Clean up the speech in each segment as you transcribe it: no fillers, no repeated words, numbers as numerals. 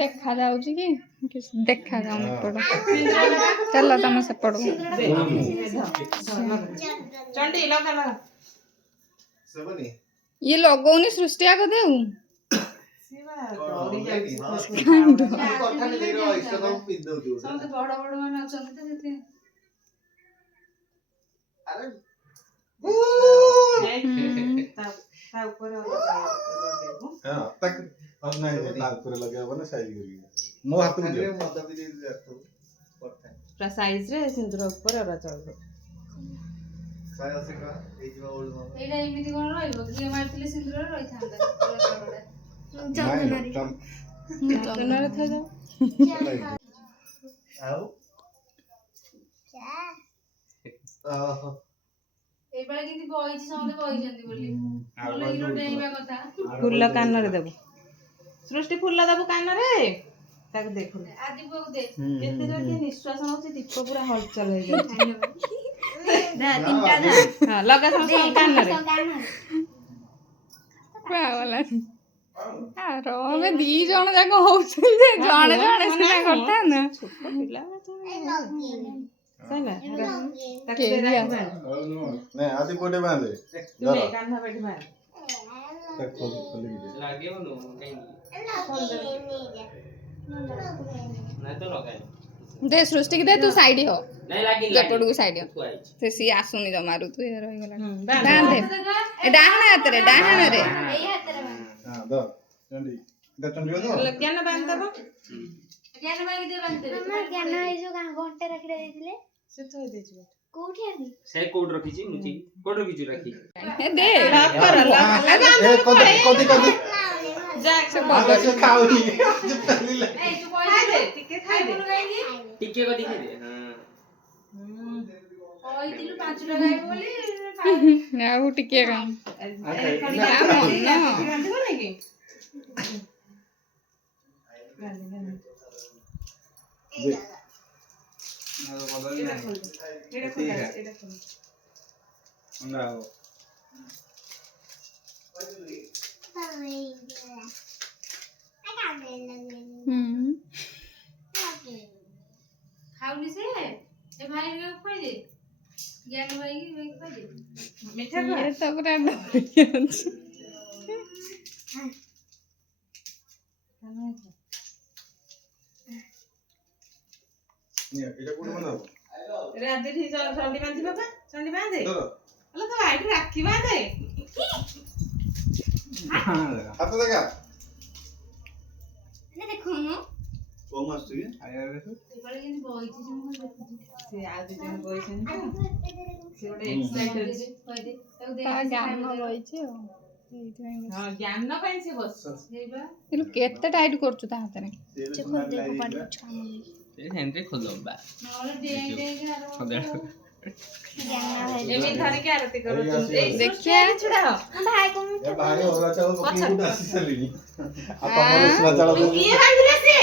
देखा जाउची कि देखा जाउन पड़ चल तम से पड़ चंडी लगा लगा सबनी ये लगौनी सृष्टि आग देउ शिवा दौड़ी जाई कथा ने देखो इष्ट तो पिन दउ दियो सब बड़ बड़ माने अछन त जते अरे ता ऊपर देबो हां तक अब नहीं दे तार पर लगे बना साइज करी मो हाथ में अरे दियो मत भी दे जातो पड़ता है पूरा साइज रे सिंदूर ऊपर और चलबो साया से का ए जीवा ओल्ड मामा एटा एमिति कोन रहइबो कि मारथिले सिंदूर रहि थांदा नहीं तम चलनारे था जाओ आओ आहो ए बेला किंती बहिची समते बहिचंदी बोली बोले हिरो डेइबा कथा फूल कान रे देबो सृष्टि फूल देबो कान रे ताको देखो आदि बक दे केते जो के निश्वास होची दीप पूरा हलचल हो जाय दा तीनटा दा हां लगा सब कान रे पावला आरो हमें दी जण जाक होउछन जे जणे जणे सिना करता ना छोट पिला सैला ताको के दे दिया? नहीं आदि कोटे बांधे तुमे कान बैठ मार तक खोल खोली दे लागे नो कहीं नहीं तो लगाए दे सृष्टि के दे तू साइड हो नहीं लागे जपड़ को साइड हो तू आई से सी आसुनी जमारू तू ये रही गला बांध बांध दे ए डाहना हाथ रे हां दो चंडी इधर चंडी हो तो क्या ना बांध देबो ज्ञान बागी दे बांध दे मामा ज्ञान ए जो घंटा रखि देथिले से थोई दे जो कोठी आनी से कोड रखी छी मुची कोड रखी छी रखी ए दे लॉक कर लॉक ए कोदी जा आगे से खाओनी ए तू कोई दे टिके खाई दे टिके को दिखाई दे हां कोई दिलु 5 टका गाय बोली ना वो टिके काम बांधबो नै की खाउनी से ए भाई के खोई दे ज्ञान भाई के खोई दे मीठा ये तो पूरा डर नहीं एटा कोटे बांधो राधे ठी चंडी बांधी बाबा चंडी बांधे दो अल्लाह तो वाइट राखी बांधे हाथ देखा ने देखो न ओ मस्त है आया रे ए बड़ी किंती बहिची से मो से आ दे जन बोइछन से ओडे एक्साइटेड खोई दे ताऊ दे ज्ञान बहिची हो हां ज्ञान न पाइन से बस हेबा इलो केते टाइट करछु ता हाथ रे से खोल दे को पानी छाम से हेंद्रे खोल दो बा नले डे डे के आरो ज्ञान ना भाई एमी धरि के आरती करो तुम देखिए छुड़ा हो भाई को ए भाई ओरा चालो पकी गुड आसी चली आपा मोर सुना चालो ये बांधिले से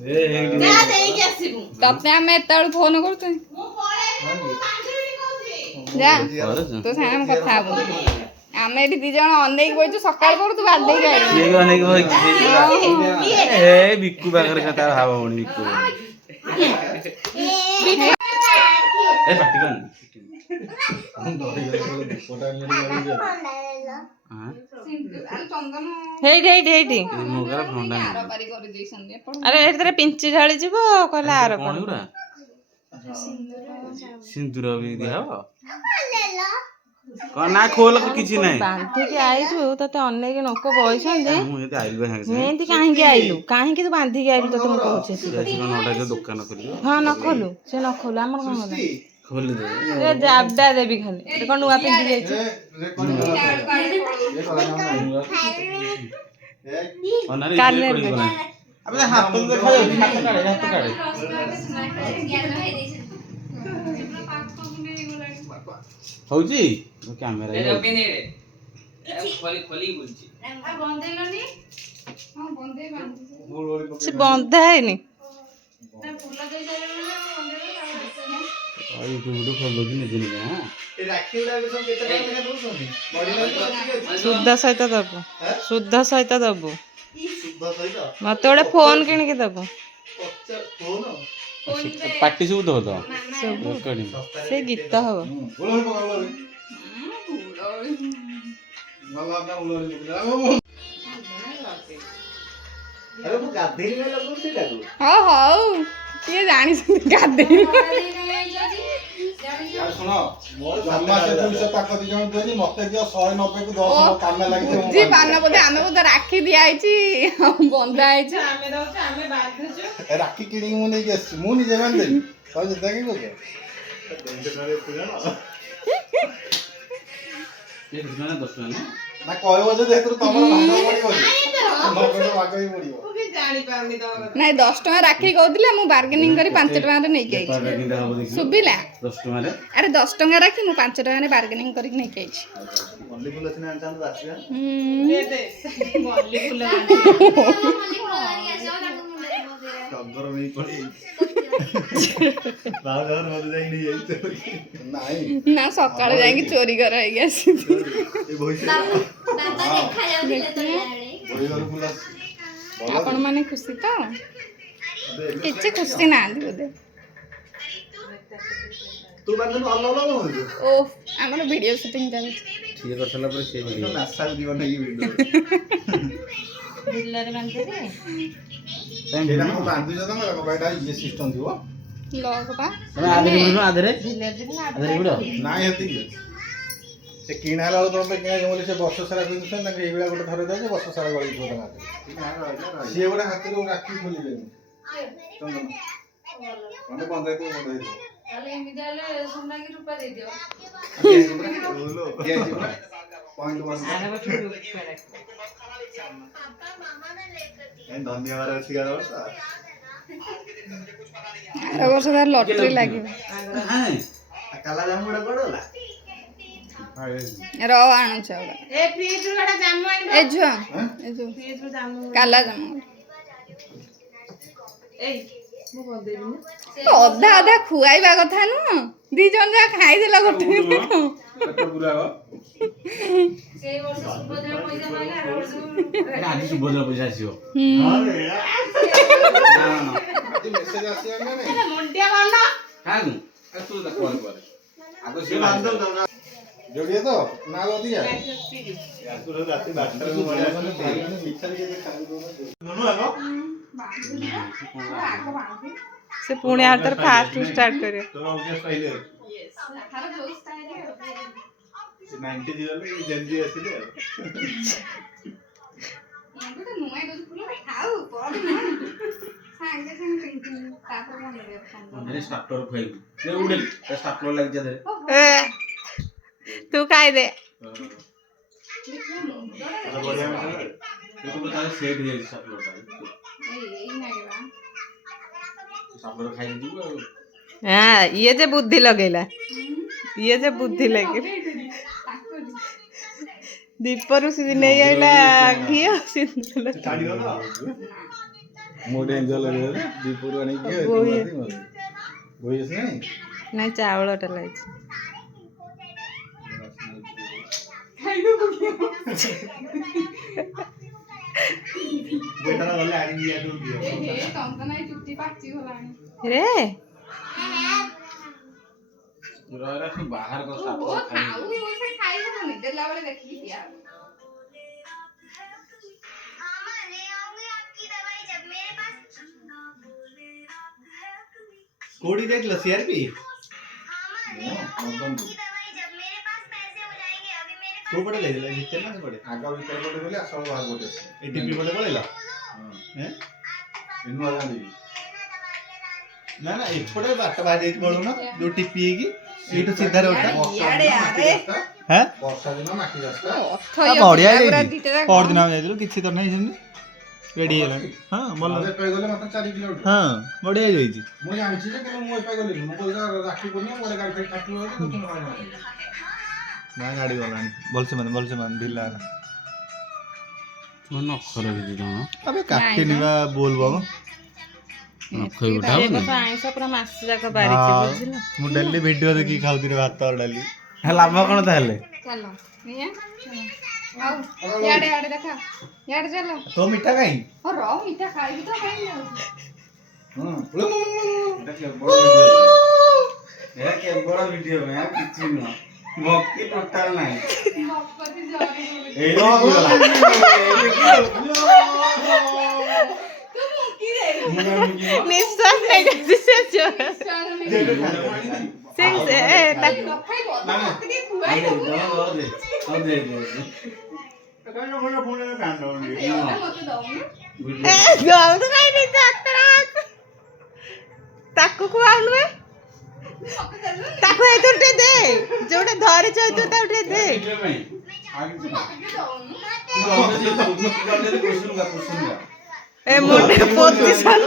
ए जा देई के आसीबु तपने हमें तळ फोन करते मु पळे बांधिले कहउछे जा तो सामने कथा बोल आमे एठी दी जण अनेक बइछु सकाळ पर तू गाद देई गई ये अनेक ए बिक्कू बागर का तार हावा होनी बिक्कू ए पाटी कौन हम डोरी गले कोटा ले गली हां चंदन हेड हेड हेड मोगरा फंडा आरपारी कर देसन अरे एतरे पिंची ढाली जीवो कहला आर कौन उरा सिंदूर भी दिया हो कौन ना खोल किछि नहीं बांधी के आइछु तते अनेक नको बइछन दे मु एते आइल बे हांगे मेंती काहे के आइलु काहे के तू बांधी के आइलु तते मु कहउछे जैसे कोन ओटा के दुकान खोलियो हां न खोलु से न खोलु हमर कोन होला खोल दे ए जाबडा देबी खाली ए कोन नुआ पिंडी जाइछु अनारे काले ये कोड़ी बना अबे हाथ तो देखा जाउ हाथ काढे होउची कैमरा ले ओके ने रे खोली खोली बोलची आ बंदेलनी हां बंदे बांधी से बंधा हैनी ना फूल दे जाले ना बंदेला और यूट्यूब खोल दो दिन दिन हां ए राखी उडा के सब केते टका लेखा दउछनी बड़ी बड़ी शुद्ध सहित दबो शुद्ध सहित दबो ସହିତ ମତେ ଗୋଟେ ଫୋନ କିଣିକି ଦବୁ। ଫୋନ ପାଟି ସବୁ ଦବ ତ ସବୁ ରେକର୍ଡିଂ। ସେ ଗୀତ ହବ। ଉଳୋଳି ପକା ଉଳୋଳି। ଭଲ ନା ଉଳୋଳି ପକା। ଆରେ ମୁଁ ଗାଧେଇ ପାଇଁ ଲଗାଉଛି ସେଇଟାକୁ। ହଉ କିଏ ଜାଣିଛନ୍ତି ଗାଧେଇ यार सुनो जन्मा से 200 ताको दी जण देली मते दियो 190 को 10 कामे लागि ବୁଝି ପାରୁନ ବୋଧେ ଆମେ ବୋଧେ ରାକ୍ଷୀ ଦିଆ ହେଇଛି ବନ୍ଧା ହେଇଛି। ଆମେ ଦଉଛୁ ଆମେ ବାନ୍ଧୁଛୁ। राखी किणी मु नै गेस मु नि जमान देली तो जता के को ये दुकान 10 टका ना ना कहबो जे हेतु तमर भाग पड़िबो नगद भाग ही पड़िबो ମୁଁ ବି ଜାଣି ପାରୁନି ତମ କଥା। ନାଇଁ 10 ଟଙ୍କା ରାକ୍ଷୀ କହୁଥିଲେ ମୁଁ ବାର୍ଗେନିଂ କରି 5 ଟଙ୍କାରେ ନେଇକି ଆଇଛି। ପାଟା କିඳା ହବ ଦେଖି ସୁବିଲା 10 ଟଙ୍କା ରେ ଆରେ 10 ଟଙ୍କା ରାକ୍ଷୀ ମୁଁ 5 ଟଙ୍କାରେ ବାର୍ଗେନିଂ କରିକି ନେଇକି ଆଇଛି। ମଲ୍ଲି ଫୁଲ ସିନା ଆଣିଥାନ୍ତୁ ବାସିବା। ଦେ ଦେ ମଲ୍ଲି ଫୁଲ ବାନ୍ଧି। ଟଗର ନେଇ ପଡି ବାହାଘର ମତେ ଯାଇ ନେଇ ଯାଇଛ ନାଇଁ ନା ସକାଳେ ଯାଇକି ଚୋରି କର ହେଇକି ଆସିଛି। ଏ ଭଇସ ବାବା ଦେଖା ଯାଉଥିଲେ ତଳେ ବଡି ଘର ବୁଲା ଆପଣ ମାନେ ଖୁସି ତ କିଛି ଖୁସି ନାହାନ୍ତି ବୋଧେ। ତୁ ମାନେ ଭଲ ଭଲ ହଉଛୁ ଓ ଆମର ଭିଡିଓ ସୁଟିଂ ଚାଲିଛି। ଠିକ କରି ସାରିଲା ପରେ ସେ ନାସା ଜୀବନ ନେଇକି ଭିଡିଓ ବିଲରେ ବାନ୍ଧିବେ। ଏଟା ମୁଁ ବାନ୍ଧି ଜदा ନା କବାଇଟା ଇଏ ସିଷ୍ଟम দিব ଲଗ ପା ତମେ ଆଧରେ ବୁଡିनो ଆଧରେ ବିଲରେ ଯିବୁ ନା ଆଧରେ ବୁଡ ନାଇଁ ହେତି से किणा ला तो पे किणा जमले से वर्ष सारा कोइ छ ना एबेला गोटे धरे दे वर्ष सारा गଳି थो ना से गोटे हाथ रो राखी खोली ले चंदन माने बंधाई तो ତାହେଲେ ଏମିତି ହେଲେ ସୁନା କି ରୂପା ଦେଇଦିଅ। बोलो पॉइंट 1 ଆର ବର୍ଷ ରୂପା ରାଖିବ। धन्यवाद अछि गार वर्ष ଆର ବର୍ଷ ତାର ଲଟରି ଲାଗିବ। हां काला जामु गोटे कोडला ର ଆଣୁଛ ଏ ଫ୍ରିଜ ରୁ ଗୋଟେ ଜାମୁ ଆଣିବ। ଏ ଝୁଅ ଏ ଝୁଅ ଫ୍ରିଜ ରୁ ଜାମୁ। କାଲା ଜାମୁ ଏଇ ମୁଁ ବନ୍ଦେଇବି ନା। ଅଧା ଅଧା ଖୁଆଇବା କଥା ନୁହଁ। ଦି ଜଣ ଯାକ ଖାଇଦେଲା ଗୋଟେ ପେଟ ପୁରା ଗ ସେଇ ବର୍ଷ ସୁଭଦ୍ରା ପଇସା ପାଇଲେ ଆର ବର୍ଷ ଆଜି ସୁଭଦ୍ରା ପଇସା ଆସିବ अरे ନା ନା आज मेसेज आसी ना नहीं ମୁଣ୍ଡିଆ ମାରୁନ। କାହାକୁ ଆରେ ତୁ ତା କଲ୍ କରେ ଆଗ ସେ बांधो जोड़िए तो ना लो दिया यार तू राती 12 रे बड़े आसने मिठा के खाली दो दोनों आगो ସେ ପୁଣି ଆଉ ଥରେ ଫାଷ୍ଟ ରୁ ଷ୍ଟାର୍ଟ କରିବ। तो ओके स्टाइल है 90 जीरो ले जल्दी आसीले स्टार्टर ଖାଇବୁ ରେ ଉଡେ ସ୍ଟାର୍ଟର ଲାଗି ଯା ଧରେ ତୁ ଖାଇଦେ। बढ़िया है ତୁ ତ ତାର ସେଟ୍ ହେଇଯାଇଛି ସ୍ଟାର୍ଟରଟା ସ୍ଟାର୍ଟର ଖାଇକି ଯିବୁ ଆଉ ହଁ ଇଏ ଯେ ବୁଦ୍ଧି ଲଗେଇଲା। ଇଏ ଯେ ବୁଦ୍ଧି ଲଗେଇଲା। ଦୀପରୁ ନେଇ ଆଇଲା ଘିଅ ସିନ୍ଦୁର। गाड़ी हो ना मोटे एंजल लगे दीपुर आनी के बोई। बोइस नहीं ନାଇଁ ଚାଉଳଟା ଲାଗିଛି। बेटा ना वाले आनी दिया तो दिया ରେ ରହରା ସେ ବାହାର କ ସ୍ଟାର୍ଟର ଖାଇବୁ कोड़ी देख लो सीआरपी मदन तू पड़े ले ले भीतर ना पड़े आगा भीतर पड़े बोले असल बाहर पड़े एटीपी पड़े पड़ेला हैं इनु आगा दी ना ना एपड़े बाट बाजे पड़ो ना जो टीपी की एटू सीधा रोटा हैं वर्षा दिन माटी रास्ता बढ़िया और दिन हम जाइलु किछि तो नहीं जनी रेडी हैला हां बोल अबे पे गले मत 4 किलोमीटर हां बढ़िया जाइछि मु जानछि जे केन मु पे गले मु कोइला राखी कोनी मोरे गाड़ी पे काटलो तो तुम भाई ना गाड़ी वाला बोल से मान ढिला ତୁ ନଖର କିଛି ଜଣ अबे काटे निवा बोल बाबा ନଖ ଗୋଟା ଏ ହବନି ବର୍ଷ ଆଇଁଷ ପୁରା ମାସ ଯାକ ବାରିଛି ବୁଝିଲ। मु डेली वीडियो देखि खाउती रे भात और डाली ଲାଭ କଣ ତାହେଲେ ଚାଲ ଆଉ ଇଆଡେ ଇଆଡେ ଦେଖା ଇଆଡେ ଚାଲ तो मीठा कहीं ହଁ ରହ ମିଠା ଖାଇବି ତ ଖାଇବି ଆଉ ଏ କେବଳ ଭିଡିଓ ପାଇଁ ଆଉ କିଛି ନୁହଁ ଭକ୍ତି ଟୋଟାଲ ନାହିଁ ଭଗବତୀ ଜରି ଏଇ ହେଇଗଲା ନିଶ୍ୱାସ ନେଇଯାଉଛି ସେ ଜୋର ସେ ତାକୁ ଖୁଆଉନୁ ତାକୁ ଏଇଥିରୁ ଟିକେ ଦେ ଯୋଉଟା ଧରିଛ ଏଇଥିରୁ ତାକୁ ଟିକେ ଦେ ଏ ମୁଣ୍ଡ ପୋଜିସନ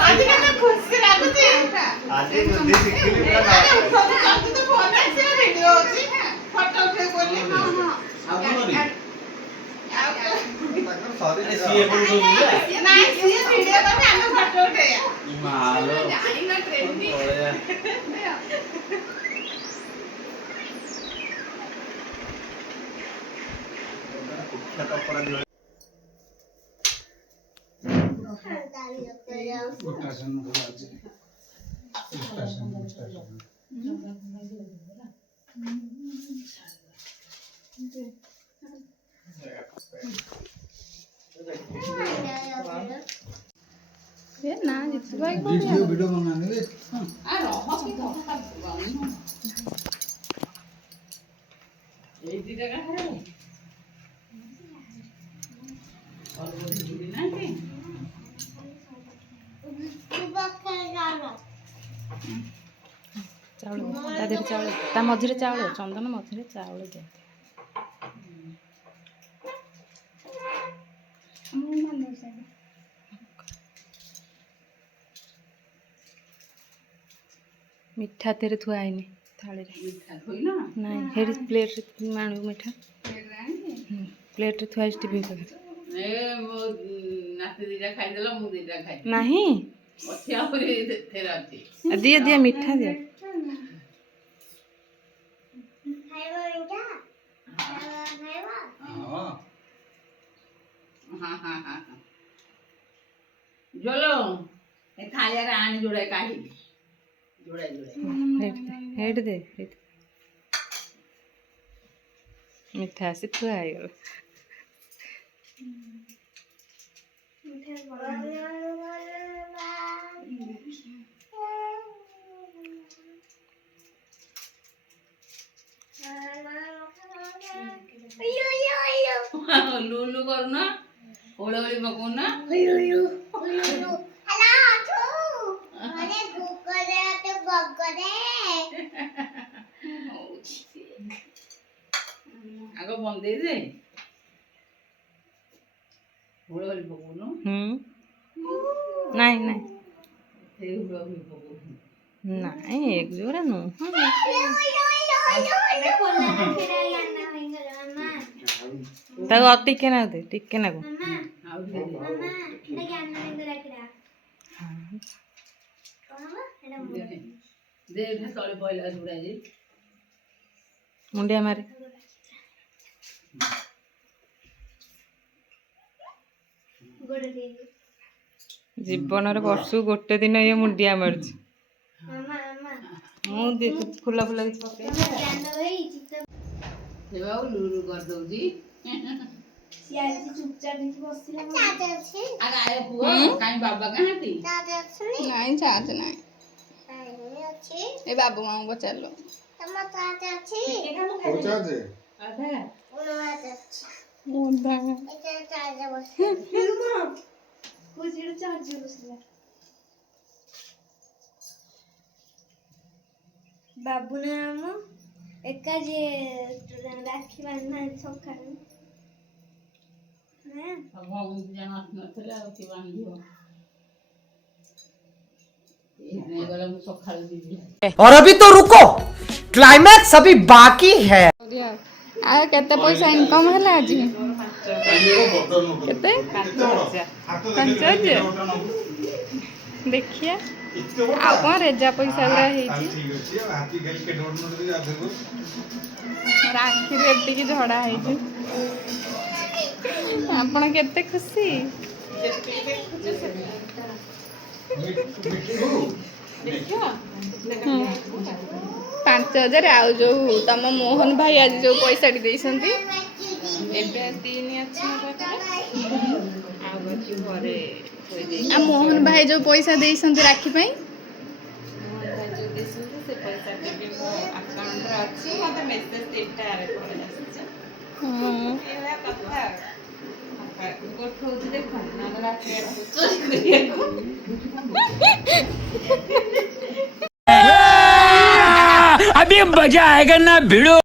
ଆଜିକାଲି ଖୁସି ଲାଗୁଛି आज बुद्धि शिखली पूरा ଭିଡିଓ ଅଛି ଫଟୋ ଉଠେଇ ବୋଲି सॉरी ସିଏ ବୋଲୁଛନ୍ତି ନାଇଁ ସିଏ ଭିଡିଓ କରି ଆମେ ଫଟୋ ଉଠେଇବା ମାଲୋ ଜାଣିନ ଟ୍ରେଣ୍ଡି ଏ ନା ଜିତୁ ଭାଇ वीडियो वीडियो बनाने में ଆ ରହ କି କଥା ଏଇ ଦିଟା କାହା और वो भी ना के ଚାଉଳ ତା ଦେହରେ ଚାଉଳ ତା ମଝିରେ ଚାଉଳ ଚନ୍ଦନ ମଝିରେ ଚାଉଳ ଦିଅନ୍ତି ମିଠା ତେରେ ଥୁଆ ହେଇନି ଥାଳିରେ ମିଠା ଖୋଇନା ନାଇଁ ହେଠି ପ୍ଲେଟ୍ରେ ଆଣିବୁ ମିଠା ପ୍ଲେଟ୍ରେ ଥୁଆ ହେଇଛି ଟିଫିନ୍ ପାଖରେ ଏ ମୋ ନାତି ଦିଟା ଖାଇଦେଲ ମୁଁ ଦିଟା ଖାଇ ନାହିଁ ଅଛି ଆହୁରି ସେଥିରେ ଅଛି ଦିଅ ଦିଅ ମିଠା ଦିଅ ହଁ ହଁ ହଁ ଜଲୋ ଏ ଥାଳିଆରେ ଆଣି ଯୋଡ଼ାଏ କାଢିବି ଯୋଡ଼ାଏ ହେଇଠି ଦେ ହେଇଠି ମିଠା ଆସି ଥୁଆ ହେଇଗଲା ଲୁଲୁ କରୁନ ଓଳି ପକଉନ ଆଗ ବନ୍ଦେଇ ଦେ ଓଳି ପକଉନ ନାଇଁ ନାଇଁ ସେଇ ଓଳି ପକଉନ ନାଇଁ ଏଗୁରା ନୁହଁ ତାକୁ ଟିକେ ନା ଦେ ଟିକେ ନାକୁ ଆଉ ଦେ ଦେ ତଳେ ପଇଲା ଯୋଡ଼ା ଯେ ମୁଣ୍ଡିଆ ମାରେ ଜୀବନରେ ବର୍ଷକୁ ଗୋଟେ ଦିନ ଇଏ ମୁଣ୍ଡିଆ ମାରୁଛି ମୁଁ ଫୁଲ ଫୁଲ କିଛି ପକେଇ ଲୁଲୁ କରିଦଉଛି କାଇଁ ବାବା କାହାନ୍ତି ନାଇଁ ଚାର୍ଜ ନାହିଁ ଏ ବାବୁ ମାମୁଁ ପଚାରିଲ पहुंचा जे ବାବୁ ନାମ ଏକା ଯେ ରାକ୍ଷୀ ବାନ୍ଧିନାହାନ୍ତି ସକାଳୁ ନଥିଲେ ଆଉ କିଏ ବାନ୍ଧିବ ଗଲା ମୁଁ ସକାଳୁ ଯିବି और अभी तो रुको क्लाइमैक्स अभी बाकी है ଆଉ କେତେ ପଇସା ଇନକମ୍ ହେଲା ଆଜି କେତେ? 5,000 5,000? ଦେଖିଆ ଆଉ କଣ ରେଜା ପଇସା ଗୁରା ହେଇଛି। ମୋର ଆଖିରୁ ଏତିକି ଝଡା ହେଇଛି। ଆପଣ କେତେ ଖୁସି? ଯେତିକି ଦେଖୁଛୁ ସେତିକି ଦେଖିବ 5,000 ଆଉ ଯୋଉ ତମ ମୋହନ ଭାଇ ଆଜି ଯୋଉ ପଇସାଟି ଦେଇଛନ୍ତି ଏବେ 3 ଅଛି ମୋ ପାଖରେ ଆଉ ବାକି ଘରେ ଥୋଇ ଦେଇଛି। ଆଉ ମୋହନ ଭାଇ ଯୋଉ ପଇସା ଦେଇଛନ୍ତି ରାକ୍ଷୀ ପାଇଁ ଯୋଉ ଦେଇଛନ୍ତି ସେ ପଇସା ବି ମୋ ଆକାଉଣ୍ଟରେ ଅଛି। ମତେ ମେସେଜ 3ଟାରେ ପଳେଇ ଆସିଛି। ଏଇଭଳିଆ କଥା ଆଉ। ଗୋଠଉଛି ଦେଖ ନହେଲେ ରାତି ଆଡକୁ ଚୋରି କରିବାକୁ। अभी मजा आएगा ना भिड़ो।